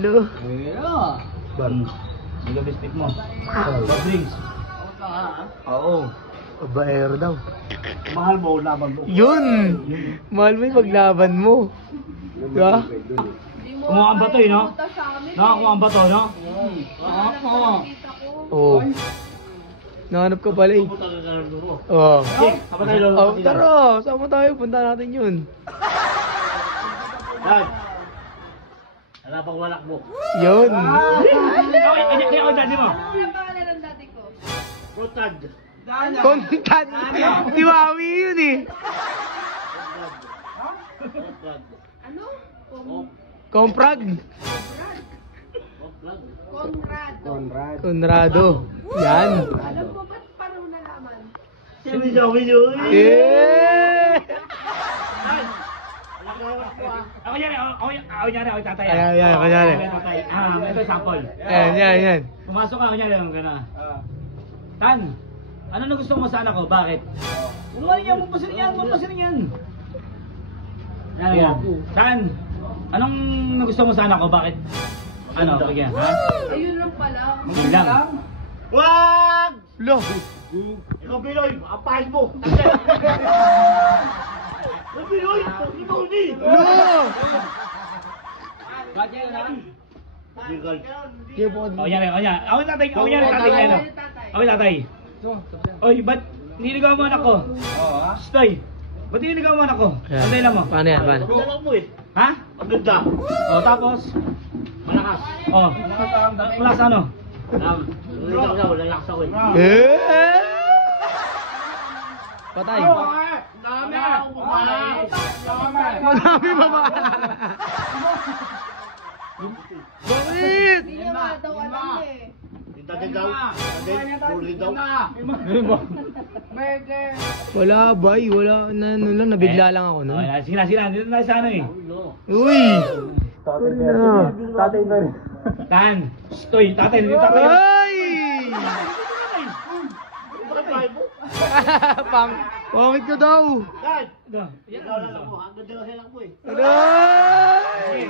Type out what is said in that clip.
Lo. Ban. Hindi ka bistik mo. Soft drinks. Oo. Baero daw. Mahal mo, laban mo. Yun! Mahal mo yung paglaban mo. Diba? Kumuha ang bato no? Nakakuha ang bato, no? Oo. Nahanap ka pala eh. Oo. Saba tayo lolo. Tara! Sama tayo. Punta natin yun. Dad. Wala pang walak mo. Yun! Hindi ako dad, di mo? Ano yung pangalan ng dati ko? Rotad. Kontan! Si Mami yun eh. Ano? Comprag. Conrad. Conrado. Yan. Alam mo ba't parang nalaman? Sabi niya, Willie. Yeah! Ako yan, ako tatay. Ayan, kunyari. Ito sample. Yan. Pumasok ka, kunyari, Tan, ano na gusto mo sa anak ko? Bakit? Magpasin yan. Yan. Tan, anong nagusto mo sa anak ko? Bakit? Ano, bigyan, ha? Ayun lang pala. Yun lang. Wag! Lo. Ikaw, Pinoy, apahal mo! Pinoy, ikaw ni! Lo. O, yan. Ako yung tatay. Ako yung tatay. Oy, ba't niligaw mo anak ko? Stoy, ba't niligaw mo anak ko? Anday lang mo. Paano yan? Paano? Ha? Ang ganda. O, tapos? Malakas. O, malakas ano? Lalaks ako eh. Patay. Dami! Madami ba? Bakit? Hindi niya nga daw alam eh. Tatay daw. Burger daw. Burger. Wala bay, wala na ano lang, nabigla lang ako nun. Sige na. Dito na sa ano eh. Uy! Tatay na. Tan! Stoy! Tatay! Ay! Pangit ka daw. Dad! Ikaw lang mo. Ang ganda kasi lang mo eh. Aray!